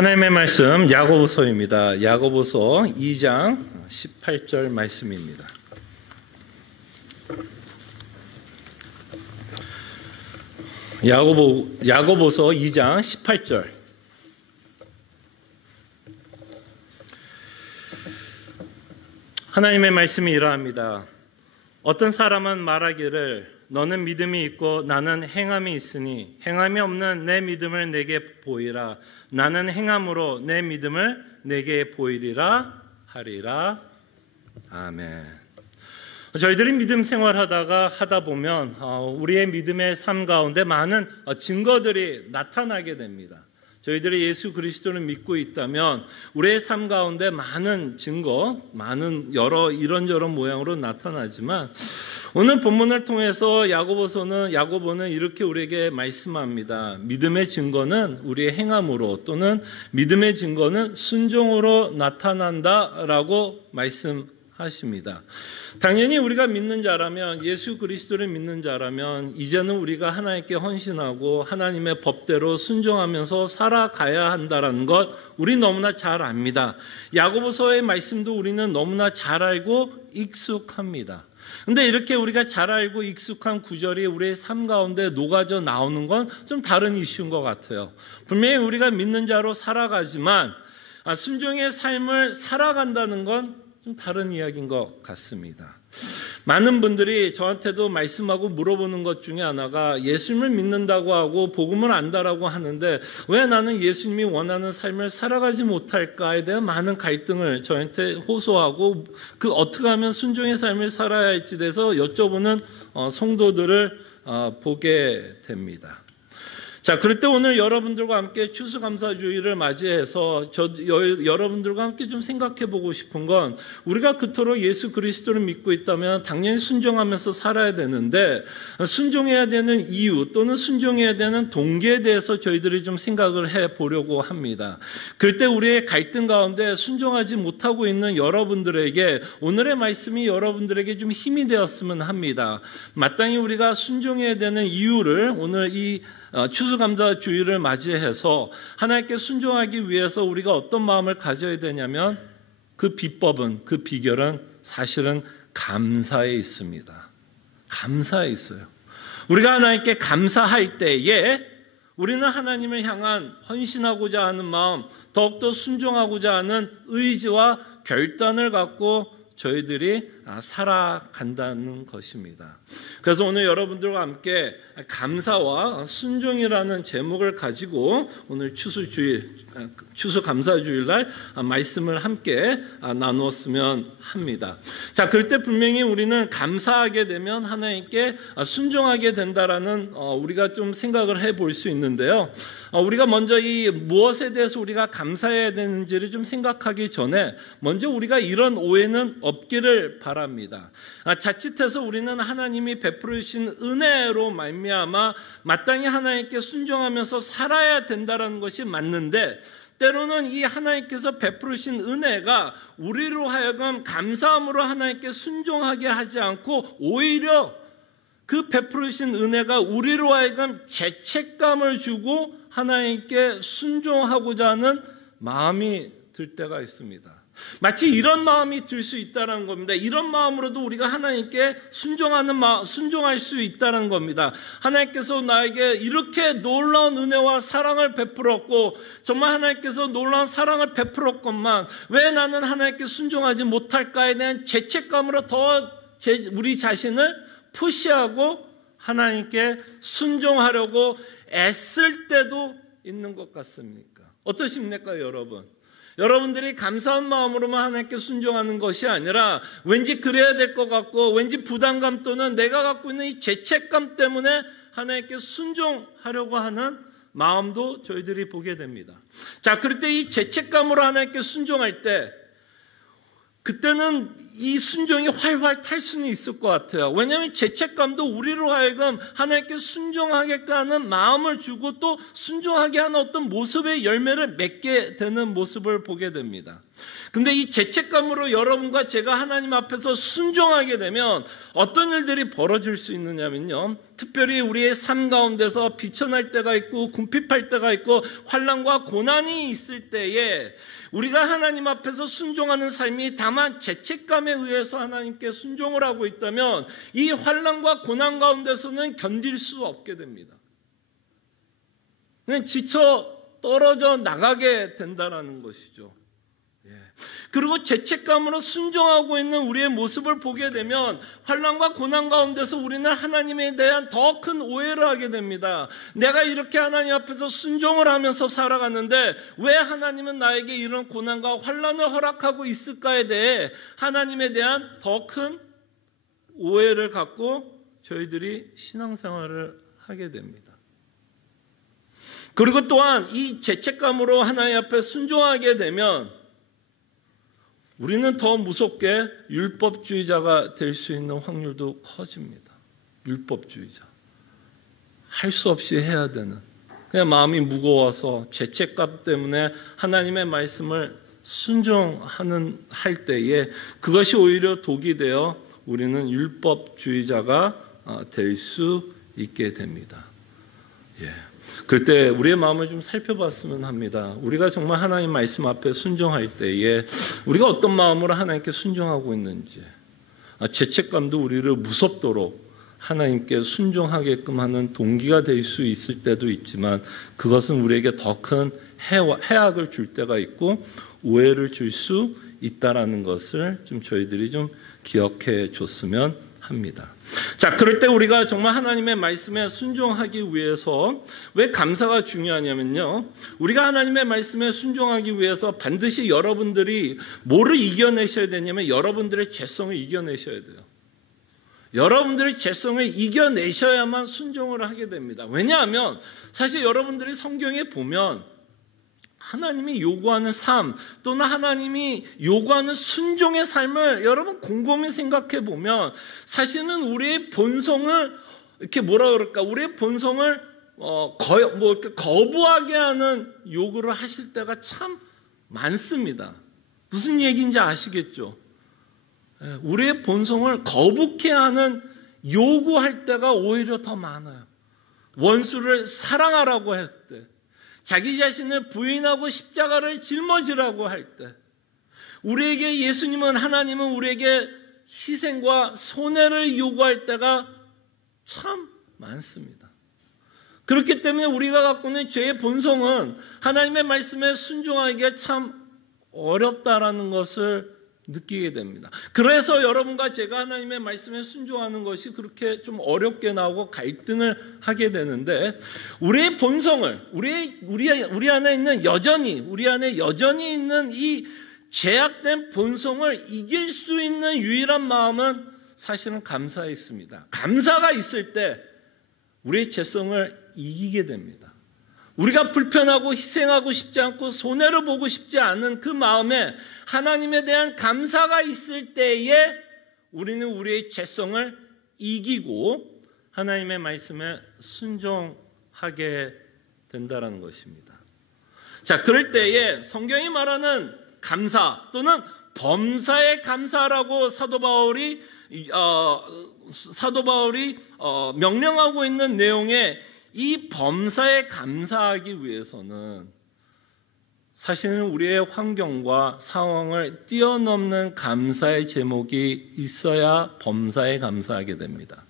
하나님의 말씀 야고보서입니다. 야고보서 2장 18절 말씀입니다. 야고보서 2장 18절. 하나님의 말씀이 이러합니다. 어떤 사람은 말하기를 너는 믿음이 있고 나는 행함이 있으니 행함이 없는 내 믿음을 내게 보이라. 나는 행함으로 내 믿음을 내게 보이리라 하리라. 아멘. 저희들이 믿음 생활하다가 하다 보면 우리의 믿음의 삶 가운데 많은 증거들이 나타나게 됩니다. 저희들이 예수 그리스도를 믿고 있다면 우리의 삶 가운데 많은 증거, 많은 여러 이런저런 모양으로 나타나지만 오늘 본문을 통해서 야고보는 이렇게 우리에게 말씀합니다. 믿음의 증거는 우리의 행함으로 또는 믿음의 증거는 순종으로 나타난다라고 말씀하십니다. 당연히 우리가 믿는 자라면, 예수 그리스도를 믿는 자라면 이제는 우리가 하나님께 헌신하고 하나님의 법대로 순종하면서 살아가야 한다는 것 우리 너무나 잘 압니다. 야고보서의 말씀도 우리는 너무나 잘 알고 익숙합니다. 근데 이렇게 우리가 잘 알고 익숙한 구절이 우리의 삶 가운데 녹아져 나오는 건 좀 다른 이슈인 것 같아요. 분명히 우리가 믿는 자로 살아가지만 순종의 삶을 살아간다는 건 좀 다른 이야기인 것 같습니다. 많은 분들이 저한테도 말씀하고 물어보는 것 중에 하나가 예수님을 믿는다고 하고 복음을 안다라고 하는데 왜 나는 예수님이 원하는 삶을 살아가지 못할까에 대한 많은 갈등을 저한테 호소하고 그 어떻게 하면 순종의 삶을 살아야 할지 대해서 여쭤보는 성도들을 보게 됩니다. 자, 그럴 때 오늘 여러분들과 함께 추수감사주의를 맞이해서 여러분들과 함께 좀 생각해 보고 싶은 건 우리가 그토록 예수 그리스도를 믿고 있다면 당연히 순종하면서 살아야 되는데 순종해야 되는 이유 또는 순종해야 되는 동기에 대해서 저희들이 좀 생각을 해 보려고 합니다. 그럴 때 우리의 갈등 가운데 순종하지 못하고 있는 여러분들에게 오늘의 말씀이 여러분들에게 좀 힘이 되었으면 합니다. 마땅히 우리가 순종해야 되는 이유를 오늘 이 추수감사주의를 맞이해서 하나님께 순종하기 위해서 우리가 어떤 마음을 가져야 되냐면 그 비법은, 그 비결은 사실은 감사에 있습니다. 감사에 있어요. 우리가 하나님께 감사할 때에 우리는 하나님을 향한 헌신하고자 하는 마음, 더욱더 순종하고자 하는 의지와 결단을 갖고 저희들이 살아간다는 것입니다. 그래서 오늘 여러분들과 함께 감사와 순종이라는 제목을 가지고 오늘 추수감사주일날 말씀을 함께 나누었으면 합니다. 자, 그럴 때 분명히 우리는 감사하게 되면 하나님께 순종하게 된다라는 우리가 좀 생각을 해볼 수 있는데요. 우리가 먼저 이 무엇에 대해서 우리가 감사해야 되는지를 좀 생각하기 전에 먼저 우리가 이런 오해는 없기를 바랍니다. 자칫해서 우리는 하나님이 베풀으신 은혜로 말미암아 마땅히 하나님께 순종하면서 살아야 된다는 것이 맞는데 때로는 이 하나님께서 베풀으신 은혜가 우리로 하여금 감사함으로 하나님께 순종하게 하지 않고 오히려 그 베풀으신 은혜가 우리로 하여금 죄책감을 주고 하나님께 순종하고자 하는 마음이 들 때가 있습니다. 마치 이런 마음이 들 수 있다는 겁니다. 이런 마음으로도 우리가 하나님께 순종할 수 있다는 겁니다. 하나님께서 나에게 이렇게 놀라운 은혜와 사랑을 베풀었고 정말 하나님께서 놀라운 사랑을 베풀었건만 왜 나는 하나님께 순종하지 못할까에 대한 죄책감으로 더 우리 자신을 푸시하고 하나님께 순종하려고 애쓸 때도 있는 것 같습니까? 어떠십니까, 여러분? 여러분들이 감사한 마음으로만 하나님께 순종하는 것이 아니라 왠지 그래야 될 것 같고 왠지 부담감 또는 내가 갖고 있는 이 죄책감 때문에 하나님께 순종하려고 하는 마음도 저희들이 보게 됩니다. 자, 그럴 때 이 죄책감으로 하나님께 순종할 때 그때는 이 순종이 활활 탈 수는 있을 것 같아요. 왜냐하면 죄책감도 우리로 하여금 하나님께 순종하게끔 하는 마음을 주고 또 순종하게 하는 어떤 모습의 열매를 맺게 되는 모습을 보게 됩니다. 근데 이 죄책감으로 여러분과 제가 하나님 앞에서 순종하게 되면 어떤 일들이 벌어질 수 있느냐면요, 특별히 우리의 삶 가운데서 비천할 때가 있고 궁핍할 때가 있고 환난과 고난이 있을 때에 우리가 하나님 앞에서 순종하는 삶이 다만 죄책감에 의해서 하나님께 순종을 하고 있다면 이 환난과 고난 가운데서는 견딜 수 없게 됩니다. 그냥 지쳐 떨어져 나가게 된다는 것이죠. 그리고 죄책감으로 순종하고 있는 우리의 모습을 보게 되면 환난과 고난 가운데서 우리는 하나님에 대한 더 큰 오해를 하게 됩니다. 내가 이렇게 하나님 앞에서 순종을 하면서 살아갔는데 왜 하나님은 나에게 이런 고난과 환난을 허락하고 있을까에 대해 하나님에 대한 더 큰 오해를 갖고 저희들이 신앙생활을 하게 됩니다. 그리고 또한 이 죄책감으로 하나님 앞에 순종하게 되면 우리는 더 무섭게 율법주의자가 될 수 있는 확률도 커집니다. 율법주의자. 할 수 없이 해야 되는, 그냥 마음이 무거워서 죄책감 때문에 하나님의 말씀을 할 때에 그것이 오히려 독이 되어 우리는 율법주의자가 될 수 있게 됩니다. 그럴 때 우리의 마음을 좀 살펴봤으면 합니다. 우리가 정말 하나님 말씀 앞에 순종할 때에 우리가 어떤 마음으로 하나님께 순종하고 있는지, 죄책감도 우리를 무섭도록 하나님께 순종하게끔 하는 동기가 될 수 있을 때도 있지만 그것은 우리에게 더 큰 해악을 줄 때가 있고 오해를 줄 수 있다라는 것을 좀 저희들이 좀 기억해 줬으면 합니다. 자, 그럴 때 우리가 정말 하나님의 말씀에 순종하기 위해서 왜 감사가 중요하냐면요, 우리가 하나님의 말씀에 순종하기 위해서 반드시 여러분들이 뭐를 이겨내셔야 되냐면 여러분들의 죄성을 이겨내셔야 돼요. 여러분들의 죄성을 이겨내셔야만 순종을 하게 됩니다. 왜냐하면 사실 여러분들이 성경에 보면 하나님이 요구하는 삶 또는 하나님이 요구하는 순종의 삶을 여러분 곰곰이 생각해 보면 사실은 우리의 본성을 이렇게 뭐라 그럴까, 우리의 본성을 거부하게 하는 요구를 하실 때가 참 많습니다. 무슨 얘기인지 아시겠죠? 우리의 본성을 거북해 하는 요구할 때가 오히려 더 많아요. 원수를 사랑하라고 할 때, 자기 자신을 부인하고 십자가를 짊어지라고 할 때, 우리에게 예수님은, 하나님은 우리에게 희생과 손해를 요구할 때가 참 많습니다. 그렇기 때문에 우리가 갖고 있는 죄의 본성은 하나님의 말씀에 순종하기가 참 어렵다라는 것을 느끼게 됩니다. 그래서 여러분과 제가 하나님의 말씀에 순종하는 것이 그렇게 좀 어렵게 나오고 갈등을 하게 되는데, 우리의 본성을, 우리 안에 있는 우리 안에 여전히 있는 이 죄악된 본성을 이길 수 있는 유일한 마음은 사실은 감사에 있습니다. 감사가 있을 때 우리의 죄성을 이기게 됩니다. 우리가 불편하고 희생하고 싶지 않고 손해를 보고 싶지 않은 그 마음에 하나님에 대한 감사가 있을 때에 우리는 우리의 죄성을 이기고 하나님의 말씀에 순종하게 된다는 것입니다. 자, 그럴 때에 성경이 말하는 감사 또는 범사의 감사라고 사도 바울이 명령하고 있는 내용에, 이 범사에 감사하기 위해서는 사실은 우리의 환경과 상황을 뛰어넘는 감사의 제목이 있어야 범사에 감사하게 됩니다.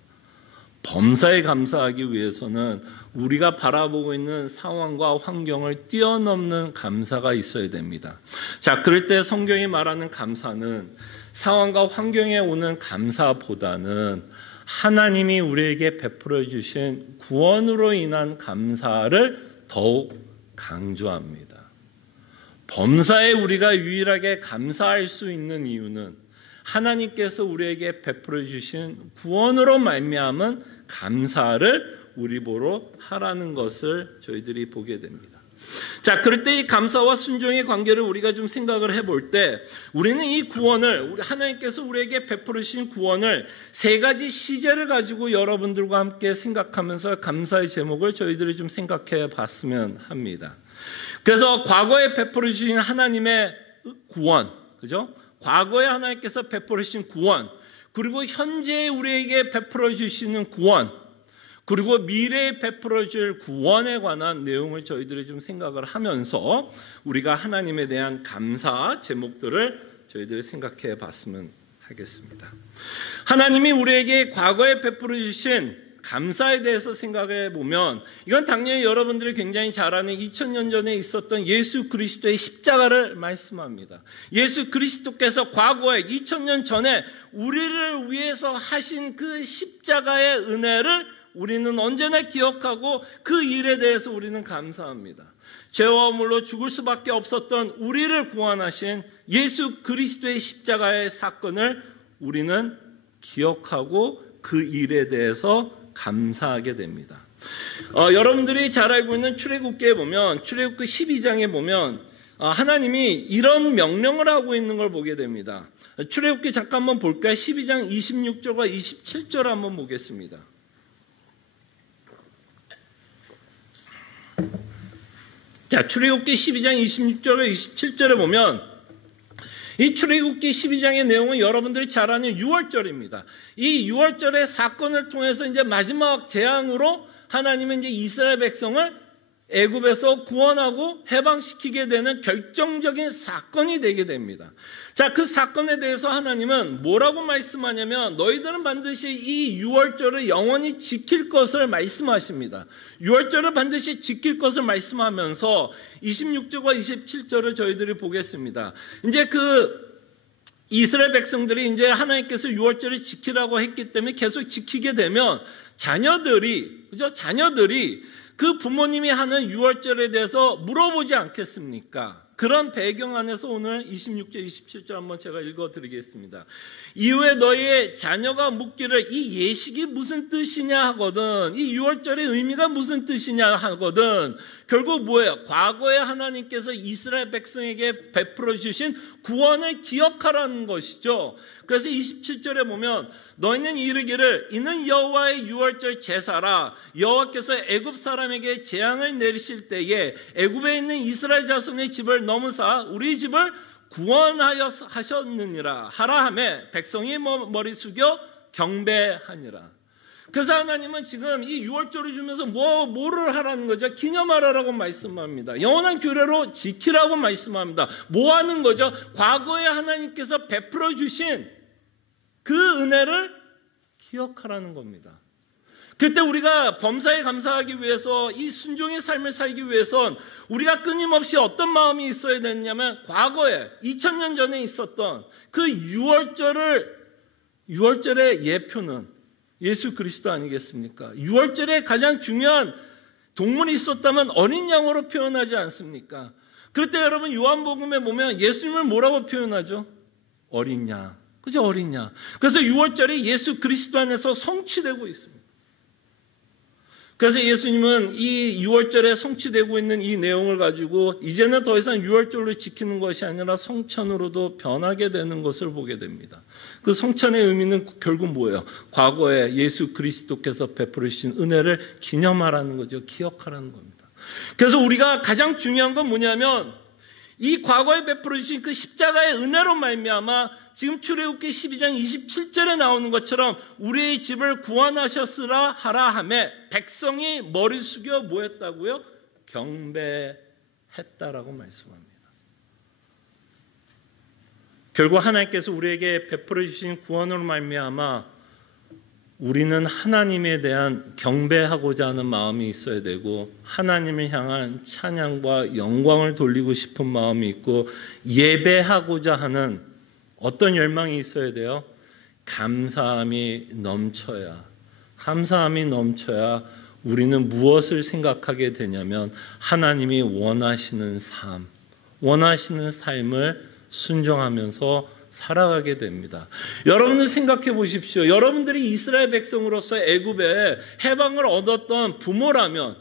범사에 감사하기 위해서는 우리가 바라보고 있는 상황과 환경을 뛰어넘는 감사가 있어야 됩니다. 자, 그럴 때 성경이 말하는 감사는 상황과 환경에 오는 감사보다는 하나님이 우리에게 베풀어 주신 구원으로 인한 감사를 더욱 강조합니다. 범사에 우리가 유일하게 감사할 수 있는 이유는 하나님께서 우리에게 베풀어 주신 구원으로 말미암은 감사를 우리 보러 하라는 것을 저희들이 보게 됩니다. 자, 그럴 때 이 감사와 순종의 관계를 우리가 좀 생각을 해볼 때, 우리는 이 구원을, 하나님께서 우리에게 베풀어 주신 구원을 세 가지 시제를 가지고 여러분들과 함께 생각하면서 감사의 제목을 저희들이 좀 생각해 봤으면 합니다. 그래서 과거에 베풀어 주신 하나님의 구원, 그죠? 과거에 하나님께서 베풀어 주신 구원, 그리고 현재 우리에게 베풀어 주시는 구원, 그리고 미래에 베풀어 줄 구원에 관한 내용을 저희들이 좀 생각을 하면서 우리가 하나님에 대한 감사 제목들을 저희들이 생각해 봤으면 하겠습니다. 하나님이 우리에게 과거에 베풀어 주신 감사에 대해서 생각해 보면 이건 당연히 여러분들이 굉장히 잘 아는 2000년 전에 있었던 예수 그리스도의 십자가를 말씀합니다. 예수 그리스도께서 과거에 2000년 전에 우리를 위해서 하신 그 십자가의 은혜를 우리는 언제나 기억하고 그 일에 대해서 우리는 감사합니다. 죄와 허물로 죽을 수밖에 없었던 우리를 구원하신 예수 그리스도의 십자가의 사건을 우리는 기억하고 그 일에 대해서 감사하게 됩니다. 여러분들이 잘 알고 있는 출애굽기에 보면 출애굽기 12장에 보면 하나님이 이런 명령을 하고 있는 걸 보게 됩니다. 출애굽기 잠깐 한번 볼까요? 12장 26절과 27절 한번 보겠습니다. 자, 출애굽기 12장 26절과 27절에 보면 이 출애굽기 12장의 내용은 여러분들이 잘 아는 6월절입니다. 이 6월절의 사건을 통해서 이제 마지막 재앙으로 하나님은 이제 이스라엘 백성을 애굽에서 구원하고 해방시키게 되는 결정적인 사건이 되게 됩니다. 자, 그 사건에 대해서 하나님은 뭐라고 말씀하냐면 너희들은 반드시 이 6월절을 영원히 지킬 것을 말씀하십니다. 6월절을 반드시 지킬 것을 말씀하면서 26절과 27절을 저희들이 보겠습니다. 이제 그 이스라엘 백성들이 이제 하나님께서 6월절을 지키라고 했기 때문에 계속 지키게 되면 자녀들이 그 부모님이 하는 6월절에 대해서 물어보지 않겠습니까? 그런 배경 안에서 오늘 26절, 27절 한번 제가 읽어드리겠습니다. 이후에 너희의 자녀가 묻기를 이 예식이 무슨 뜻이냐 하거든, 이 6월절의 의미가 무슨 뜻이냐 하거든, 결국 뭐예요? 과거에 하나님께서 이스라엘 백성에게 베풀어 주신 구원을 기억하라는 것이죠. 그래서 27절에 보면 너희는 이르기를 이는 여호와의 6월절 제사라. 여호와께서 애굽 사람에게 재앙을 내리실 때에 애굽에 있는 이스라엘 자손의 집을 넘으사 우리 집을 구원하여 하셨느니라 하라 하매 백성이 머리 숙여 경배하니라. 그래서 하나님은 지금 이 6월절을 주면서 뭐를 하라는 거죠? 기념하라고 말씀합니다. 영원한 규례로 지키라고 말씀합니다. 뭐 하는 거죠? 과거에 하나님께서 베풀어 주신 그 은혜를 기억하라는 겁니다. 그때 우리가 범사에 감사하기 위해서 이 순종의 삶을 살기 위해선 우리가 끊임없이 어떤 마음이 있어야 되냐면 과거에 2000년 전에 있었던 그 6월절의 예표는 예수 그리스도 아니겠습니까? 6월절에 가장 중요한 동물이 있었다면 어린 양으로 표현하지 않습니까? 그럴 때 여러분 요한복음에 보면 예수님을 뭐라고 표현하죠? 어린 양. 그죠? 어린 양. 그래서 6월절이 예수 그리스도 안에서 성취되고 있습니다. 그래서 예수님은 이 6월절에 성취되고 있는 이 내용을 가지고 이제는 더 이상 6월절로 지키는 것이 아니라 성찬으로도 변하게 되는 것을 보게 됩니다. 그 성찬의 의미는 결국 뭐예요? 과거에 예수 그리스도께서 베풀어 주신 은혜를 기념하라는 거죠. 기억하라는 겁니다. 그래서 우리가 가장 중요한 건 뭐냐면 이 과거에 베풀어 주신 그 십자가의 은혜로 말미암아 지금 출애굽기 12장 27절에 나오는 것처럼 우리의 집을 구원하셨으라 하라 하매 백성이 머리 숙여 뭐 했다고요? 경배했다라고 말씀합니다. 결국 하나님께서 우리에게 베풀어 주신 구원으로 말미암아 우리는 하나님에 대한 경배하고자 하는 마음이 있어야 되고 하나님을 향한 찬양과 영광을 돌리고 싶은 마음이 있고 예배하고자 하는 어떤 열망이 있어야 돼요? 감사함이 넘쳐야 우리는 무엇을 생각하게 되냐면 하나님이 원하시는 삶을 순종하면서 살아가게 됩니다. 여러분들 생각해 보십시오. 여러분들이 이스라엘 백성으로서 애굽에 해방을 얻었던 부모라면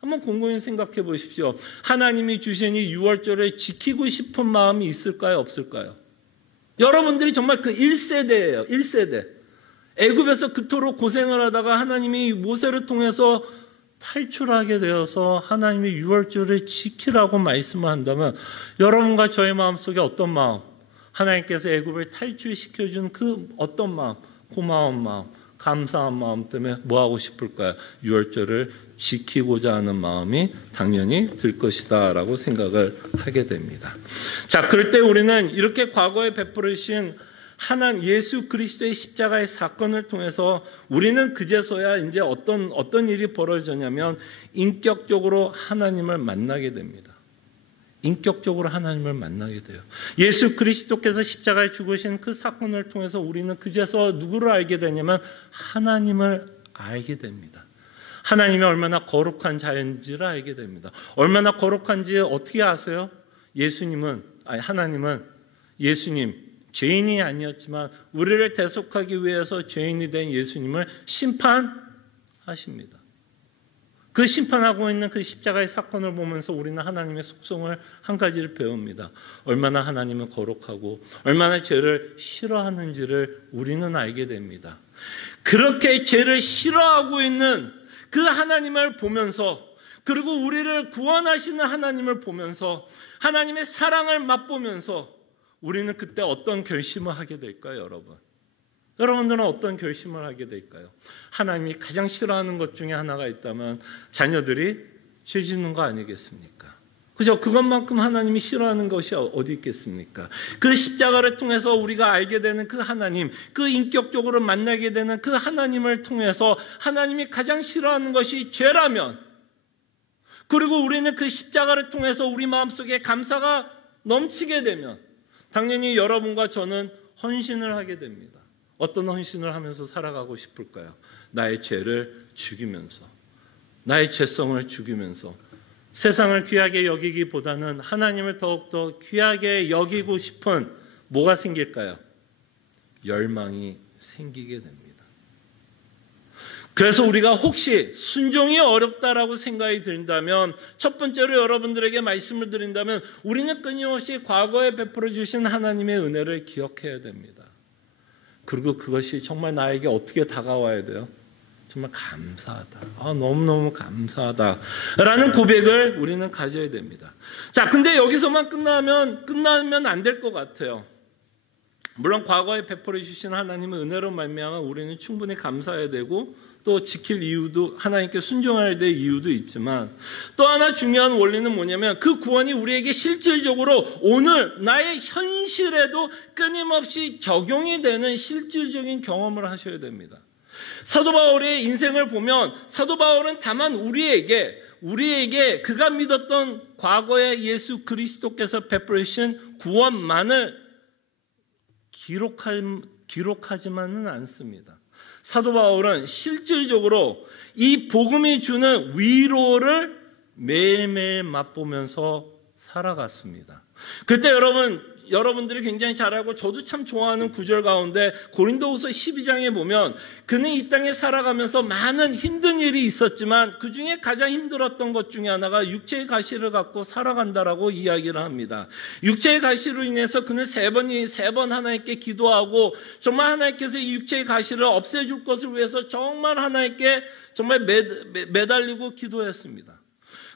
한번 곰곰이 생각해 보십시오. 하나님이 주신 이 6월절을 지키고 싶은 마음이 있을까요? 없을까요? 여러분들이 정말 그 1세대예요. 1세대. 애굽에서 그토록 고생을 하다가 하나님이 모세를 통해서 탈출하게 되어서 하나님의 유월절을 지키라고 말씀을 한다면 여러분과 저의 마음속에 어떤 마음, 하나님께서 애굽을 탈출시켜준 그 어떤 마음, 고마운 마음, 감사한 마음 때문에 뭐 하고 싶을까요? 유월절을 지키고자 하는 마음이 당연히 들 것이다 라고 생각을 하게 됩니다. 자, 그럴 때 우리는 이렇게 과거에 베풀으신 하나님 예수 그리스도의 십자가의 사건을 통해서 우리는 그제서야 이제 어떤 일이 벌어졌냐면 인격적으로 하나님을 만나게 됩니다. 인격적으로 하나님을 만나게 돼요. 예수 그리스도께서 십자가에 죽으신 그 사건을 통해서 우리는 그제서 누구를 알게 되냐면 하나님을 알게 됩니다. 하나님이 얼마나 거룩한 자인지를 알게 됩니다. 얼마나 거룩한지 어떻게 아세요? 하나님은 예수님 죄인이 아니었지만 우리를 대속하기 위해서 죄인이 된 예수님을 심판하십니다. 그 심판하고 있는 그 십자가의 사건을 보면서 우리는 하나님의 속성을 한 가지를 배웁니다. 얼마나 하나님은 거룩하고 얼마나 죄를 싫어하는지를 우리는 알게 됩니다. 그렇게 죄를 싫어하고 있는 그 하나님을 보면서, 그리고 우리를 구원하시는 하나님을 보면서, 하나님의 사랑을 맛보면서 우리는 그때 어떤 결심을 하게 될까요, 여러분? 여러분들은 어떤 결심을 하게 될까요? 하나님이 가장 싫어하는 것 중에 하나가 있다면 자녀들이 죄 짓는 거 아니겠습니까? 그죠? 그것만큼 하나님이 싫어하는 것이 어디 있겠습니까? 그 십자가를 통해서 우리가 알게 되는 그 하나님, 그 인격적으로 만나게 되는 그 하나님을 통해서 하나님이 가장 싫어하는 것이 죄라면, 그리고 우리는 그 십자가를 통해서 우리 마음속에 감사가 넘치게 되면 당연히 여러분과 저는 헌신을 하게 됩니다. 어떤 헌신을 하면서 살아가고 싶을까요? 나의 죄를 죽이면서, 나의 죄성을 죽이면서 세상을 귀하게 여기기보다는 하나님을 더욱더 귀하게 여기고 싶은 뭐가 생길까요? 열망이 생기게 됩니다. 그래서 우리가 혹시 순종이 어렵다라고 생각이 든다면, 첫 번째로 여러분들에게 말씀을 드린다면 우리는 끊임없이 과거에 베풀어 주신 하나님의 은혜를 기억해야 됩니다. 그리고 그것이 정말 나에게 어떻게 다가와야 돼요? 정말 감사하다. 너무너무 감사하다. 라는 고백을 우리는 가져야 됩니다. 자, 근데 여기서만 끝나면 안 될 것 같아요. 물론 과거에 베풀어 주신 하나님의 은혜로 말미암아 우리는 충분히 감사해야 되고 또 지킬 이유도, 하나님께 순종해야 될 이유도 있지만, 또 하나 중요한 원리는 뭐냐면 그 구원이 우리에게 실질적으로 오늘 나의 현실에도 끊임없이 적용이 되는 실질적인 경험을 하셔야 됩니다. 사도 바울의 인생을 보면 사도 바울은 다만 우리에게 그가 믿었던 과거의 예수 그리스도께서 베푸신 구원만을 기록하지만은 않습니다. 사도 바울은 실질적으로 이 복음이 주는 위로를 매일매일 맛보면서 살아갔습니다. 그때 여러분들이 굉장히 잘 알고 저도 참 좋아하는 구절 가운데 고린도후서 12장에 보면 그는 이 땅에 살아가면서 많은 힘든 일이 있었지만 그 중에 가장 힘들었던 것 중에 하나가 육체의 가시를 갖고 살아간다라고 이야기를 합니다. 육체의 가시로 인해서 그는 세 번 하나님께 기도하고 정말 하나님께서 이 육체의 가시를 없애줄 것을 위해서 정말 하나님께 정말 매달리고 기도했습니다.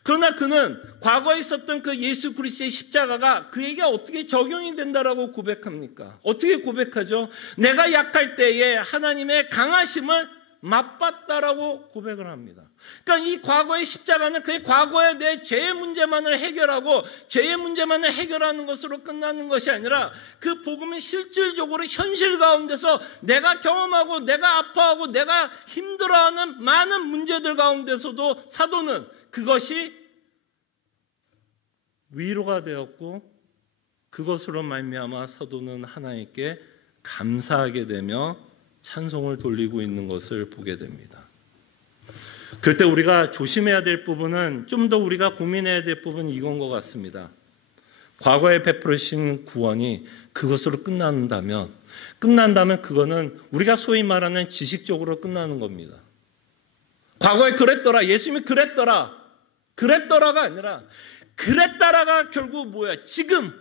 그러나 그는 과거에 있었던 그 예수 그리스도의 십자가가 그에게 어떻게 적용이 된다라고 고백합니까? 어떻게 고백하죠? 내가 약할 때에 하나님의 강하심을 맛봤다라고 고백을 합니다. 그러니까 이 과거의 십자가는 그의 과거에 대해 죄의 문제만을 해결하고 죄의 문제만을 해결하는 것으로 끝나는 것이 아니라 그 복음이 실질적으로 현실 가운데서 내가 경험하고 내가 아파하고 내가 힘들어하는 많은 문제들 가운데서도 사도는 그것이 위로가 되었고 그것으로 말미암아 사도는 하나님께 감사하게 되며 찬송을 돌리고 있는 것을 보게 됩니다. 그럴 때 우리가 조심해야 될 부분은, 좀 더 우리가 고민해야 될 부분은 이건 것 같습니다. 과거에 베풀으신 구원이 그것으로 끝난다면 그거는 우리가 소위 말하는 지식적으로 끝나는 겁니다. 과거에 그랬더라, 예수님이 그랬더라가 아니라 그랬다라가 결국 뭐야? 지금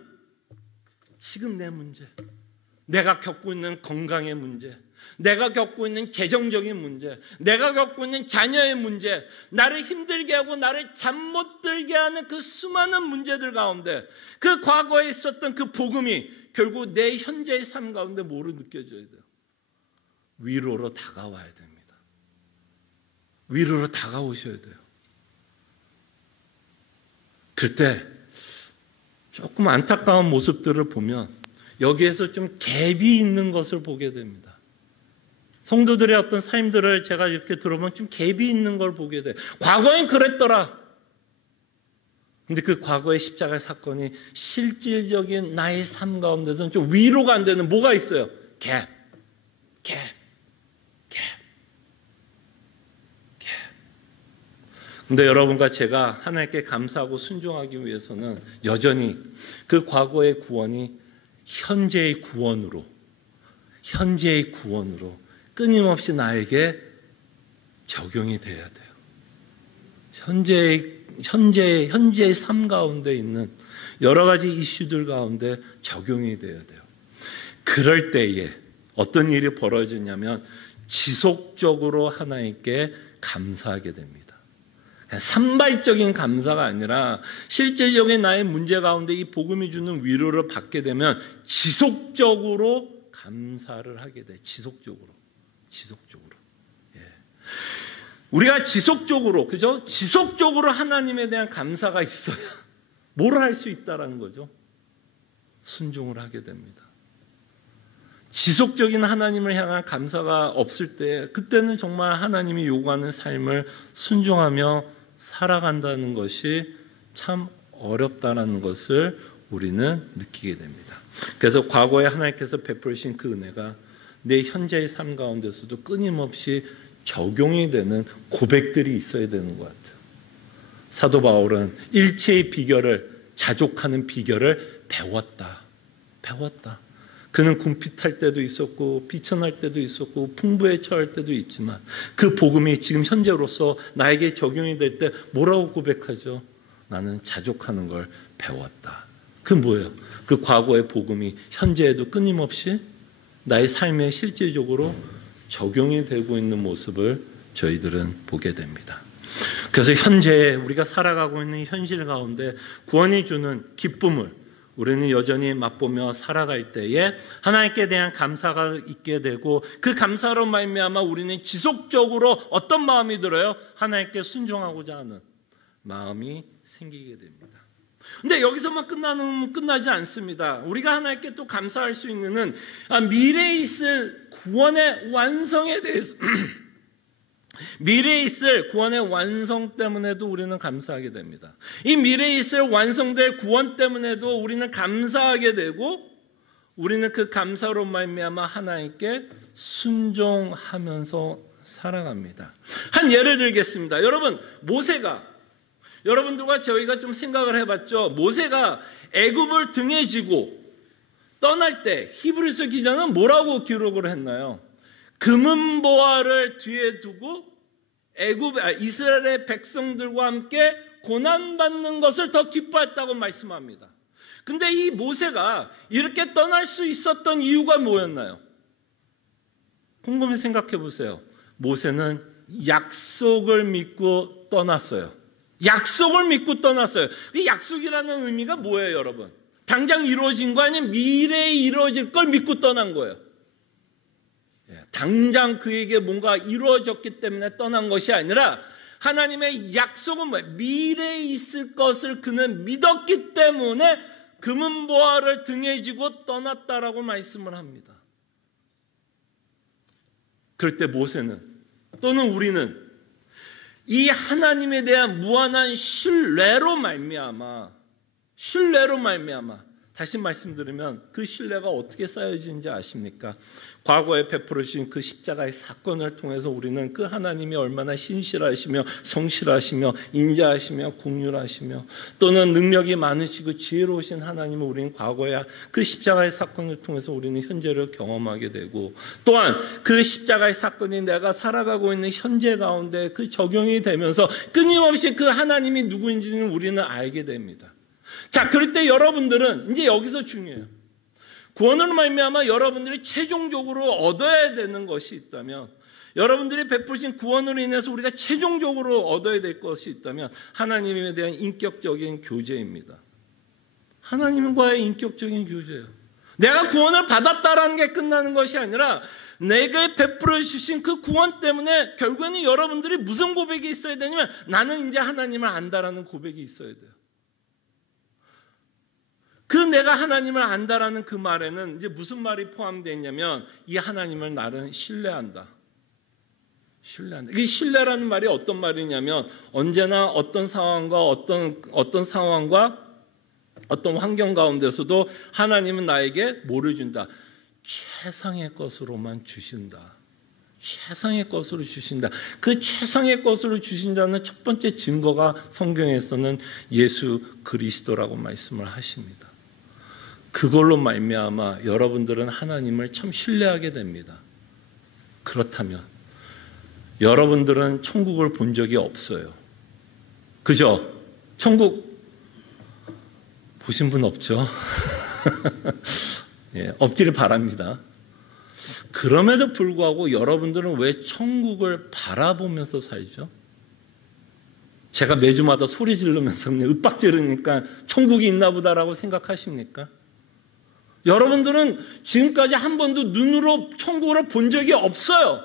내 문제, 내가 겪고 있는 건강의 문제, 내가 겪고 있는 재정적인 문제, 내가 겪고 있는 자녀의 문제, 나를 힘들게 하고 나를 잠 못 들게 하는 그 수많은 문제들 가운데 그 과거에 있었던 그 복음이 결국 내 현재의 삶 가운데 뭐로 느껴져야 돼요? 위로로 다가와야 됩니다. 위로로 다가오셔야 돼요. 그때 조금 안타까운 모습들을 보면 여기에서 좀 갭이 있는 것을 보게 됩니다. 성도들의 어떤 삶들을 제가 이렇게 들어보면 좀 갭이 있는 걸 보게 돼요. 과거엔 그랬더라. 근데 그 과거의 십자가의 사건이 실질적인 나의 삶 가운데서는 좀 위로가 안 되는 뭐가 있어요? 갭. 근데 여러분과 제가 하나님께 감사하고 순종하기 위해서는 여전히 그 과거의 구원이 현재의 구원으로 끊임없이 나에게 적용이 돼야 돼요. 현재의 삶 가운데 있는 여러 가지 이슈들 가운데 적용이 돼야 돼요. 그럴 때에 어떤 일이 벌어지냐면 지속적으로 하나님께 감사하게 됩니다. 산발적인 감사가 아니라 실질적인 나의 문제 가운데 이 복음이 주는 위로를 받게 되면 지속적으로 감사를 하게 돼. 지속적으로. 예. 우리가 지속적으로, 그죠? 지속적으로 하나님에 대한 감사가 있어야 뭘 할 수 있다라는 거죠. 순종을 하게 됩니다. 지속적인 하나님을 향한 감사가 없을 때 그때는 정말 하나님이 요구하는 삶을 순종하며 살아간다는 것이 참 어렵다는 것을 우리는 느끼게 됩니다. 그래서 과거에 하나님께서 베푸신 그 은혜가 내 현재의 삶 가운데서도 끊임없이 적용이 되는 고백들이 있어야 되는 것 같아요. 사도 바울은 일체의 비결을, 자족하는 비결을 배웠다. 그는 궁핍할 때도 있었고 비천할 때도 있었고 풍부에 처할 때도 있지만 그 복음이 지금 현재로서 나에게 적용이 될 때 뭐라고 고백하죠? 나는 자족하는 걸 배웠다. 그 뭐예요? 그 과거의 복음이 현재에도 끊임없이 나의 삶에 실질적으로 적용이 되고 있는 모습을 저희들은 보게 됩니다. 그래서 현재 우리가 살아가고 있는 현실 가운데 구원이 주는 기쁨을 우리는 여전히 맛보며 살아갈 때에 하나님께 대한 감사가 있게 되고 그 감사로 말미암아 우리는 지속적으로 어떤 마음이 들어요? 하나님께 순종하고자 하는 마음이 생기게 됩니다. 근데 여기서만 끝나지 않습니다. 우리가 하나님께 또 감사할 수 있는 미래에 있을 구원의 완성에 대해서 미래에 있을 구원의 완성 때문에도 우리는 감사하게 됩니다. 이 미래에 있을 완성될 구원 때문에도 우리는 감사하게 되고 우리는 그 감사로 말미암아 하나님께 순종하면서 살아갑니다. 한 예를 들겠습니다. 여러분, 모세가 여러분들과 저희가 좀 생각을 해봤죠. 모세가 애굽을 등에 지고 떠날 때 히브리서 기자는 뭐라고 기록을 했나요? 금은 보화를 뒤에 두고 이스라엘의 백성들과 함께 고난받는 것을 더 기뻐했다고 말씀합니다. 근데 이 모세가 이렇게 떠날 수 있었던 이유가 뭐였나요? 곰곰이 생각해 보세요. 모세는 약속을 믿고 떠났어요. 약속을 믿고 떠났어요. 이 약속이라는 의미가 뭐예요, 여러분? 당장 이루어진 거 아니면 미래에 이루어질 걸 믿고 떠난 거예요. 당장 그에게 뭔가 이루어졌기 때문에 떠난 것이 아니라 하나님의 약속은 뭐예요? 미래에 있을 것을 그는 믿었기 때문에 금은보화를 등에 지고 떠났다라고 말씀을 합니다. 그럴 때 모세는 또는 우리는 이 하나님에 대한 무한한 신뢰로 말미암아 다시 말씀드리면 그 신뢰가 어떻게 쌓여지는지 아십니까? 과거에 베풀으신 그 십자가의 사건을 통해서 우리는 그 하나님이 얼마나 신실하시며 성실하시며 인자하시며 긍휼하시며 또는 능력이 많으시고 지혜로우신 하나님을 우리는 과거에 그 십자가의 사건을 통해서 우리는 현재를 경험하게 되고 또한 그 십자가의 사건이 내가 살아가고 있는 현재 가운데 그 적용이 되면서 끊임없이 그 하나님이 누구인지는 우리는 알게 됩니다. 자, 그럴 때 여러분들은 이제 여기서 중요해요. 구원으로 말미암아 여러분들이 최종적으로 얻어야 되는 것이 있다면, 여러분들이 베푸신 구원으로 인해서 우리가 최종적으로 얻어야 될 것이 있다면 하나님에 대한 인격적인 교제입니다. 하나님과의 인격적인 교제예요. 내가 구원을 받았다라는 게 끝나는 것이 아니라 내게 베풀어 주신 그 구원 때문에 결국에는 여러분들이 무슨 고백이 있어야 되냐면, 나는 이제 하나님을 안다라는 고백이 있어야 돼요. 그 내가 하나님을 안다라는 그 말에는 이제 무슨 말이 포함되어 있냐면, 이 하나님을 나는 신뢰한다. 신뢰한다. 이 신뢰라는 말이 어떤 말이냐면, 언제나 어떤 상황과 어떤 환경 가운데서도 하나님은 나에게 뭐를 준다? 최상의 것으로만 주신다. 최상의 것으로 주신다. 그 최상의 것으로 주신다는 첫 번째 증거가 성경에서는 예수 그리스도라고 말씀을 하십니다. 그걸로 말미암아 여러분들은 하나님을 참 신뢰하게 됩니다. 그렇다면 여러분들은 천국을 본 적이 없어요. 그죠? 천국 보신 분 없죠? 예, 없기를 바랍니다. 그럼에도 불구하고 여러분들은 왜 천국을 바라보면서 살죠? 제가 매주마다 소리 지르면서 그냥 윽박 지르니까 천국이 있나 보다라고 생각하십니까? 여러분들은 지금까지 한 번도 눈으로 천국을 본 적이 없어요.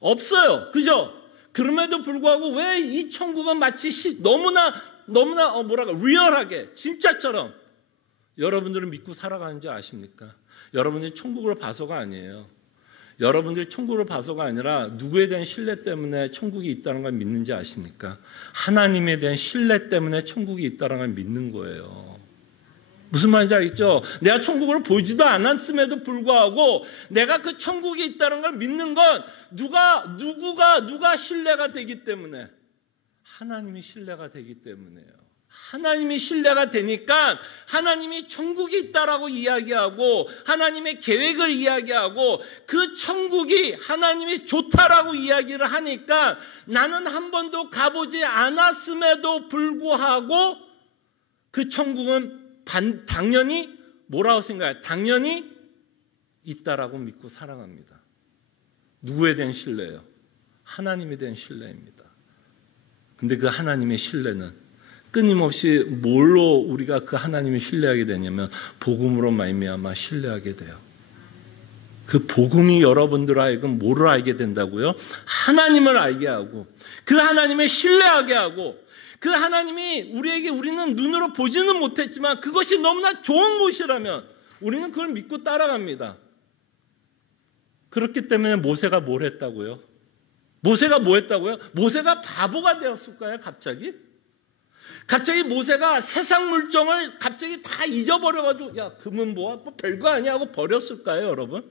없어요. 그죠? 그럼에도 불구하고 왜 이 천국은 마치 너무나 리얼하게 진짜처럼 여러분들은 믿고 살아가는지 아십니까? 여러분들이 천국을 봐서가 아니에요. 여러분들이 천국을 봐서가 아니라 누구에 대한 신뢰 때문에 천국이 있다는 걸 믿는지 아십니까? 하나님에 대한 신뢰 때문에 천국이 있다는 걸 믿는 거예요. 무슨 말인지 알겠죠? 내가 천국을 보지도 않았음에도 불구하고 내가 그 천국이 있다는 걸 믿는 건 누가 신뢰가 되기 때문에, 하나님이 신뢰가 되기 때문에요. 하나님이 신뢰가 되니까 하나님이 천국이 있다라고 이야기하고 하나님의 계획을 이야기하고 그 천국이 하나님이 좋다라고 이야기를 하니까 나는 한 번도 가보지 않았음에도 불구하고 그 천국은 당연히 뭐라고 생각해요? 당연히 있다라고 믿고 살아갑니다. 누구에 대한 신뢰예요? 하나님에 대한 신뢰입니다. 근데 그 하나님의 신뢰는 끊임없이 뭘로 우리가 그 하나님을 신뢰하게 되냐면 복음으로 말미암아 신뢰하게 돼요. 그 복음이 여러분들 하여금 뭐를 알게 된다고요? 하나님을 알게 하고 그 하나님을 신뢰하게 하고 그 하나님이 우리는 눈으로 보지는 못했지만 그것이 너무나 좋은 것이라면 우리는 그걸 믿고 따라갑니다. 그렇기 때문에 모세가 뭘 했다고요? 모세가 뭐 했다고요? 모세가 바보가 되었을까요? 갑자기 모세가 세상 물정을 갑자기 다 잊어버려가지고 야 금은 뭐야? 뭐 별거 아니야 하고 버렸을까요, 여러분?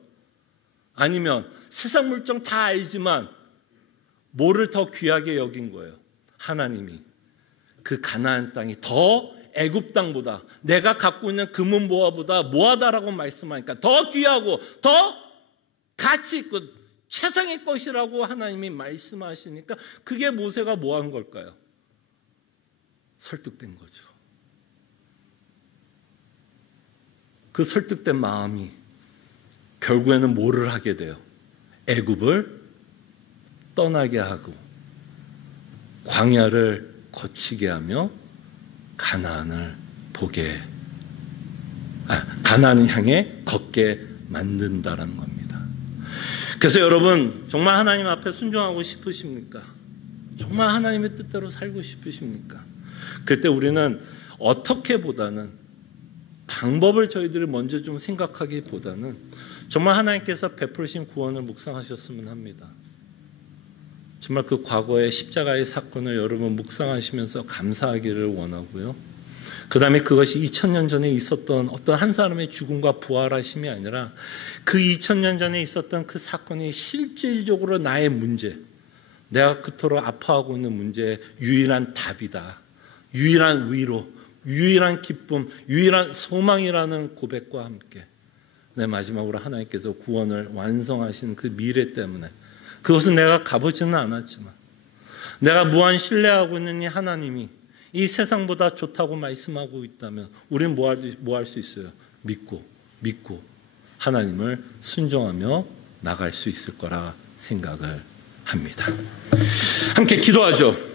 아니면 세상 물정 다 알지만 뭐를 더 귀하게 여긴 거예요? 하나님이 그 가나안 땅이 더 애굽 땅보다 내가 갖고 있는 금은 뭐보다 뭐하다라고 말씀하니까 더 귀하고 더 가치 있고 최상의 것이라고 하나님이 말씀하시니까 그게 모세가 뭐 한 걸까요? 설득된 거죠. 그 설득된 마음이 결국에는 뭐를 하게 돼요? 애굽을 떠나게 하고 광야를 거치게 하며 가나안을 가나안을 향해 걷게 만든다라는 겁니다. 그래서 여러분 정말 하나님 앞에 순종하고 싶으십니까? 정말 하나님의 뜻대로 살고 싶으십니까? 그때 우리는 어떻게보다는 방법을 저희들이 먼저 좀 생각하기보다는 정말 하나님께서 베푸신 구원을 묵상하셨으면 합니다. 정말 그 과거의 십자가의 사건을 여러분 묵상하시면서 감사하기를 원하고요. 그 다음에 그것이 2000년 전에 있었던 어떤 한 사람의 죽음과 부활하심이 아니라 그 2000년 전에 있었던 그 사건이 실질적으로 나의 문제, 내가 그토록 아파하고 있는 문제의 유일한 답이다. 유일한 위로, 유일한 기쁨, 유일한 소망이라는 고백과 함께 마지막으로 하나님께서 구원을 완성하신 그 미래 때문에 그것은 내가 가보지는 않았지만 내가 무한 신뢰하고 있는 이 하나님이 이 세상보다 좋다고 말씀하고 있다면 우리는 뭐 할 수 있어요? 믿고 믿고 하나님을 순종하며 나갈 수 있을 거라 생각을 합니다. 함께 기도하죠.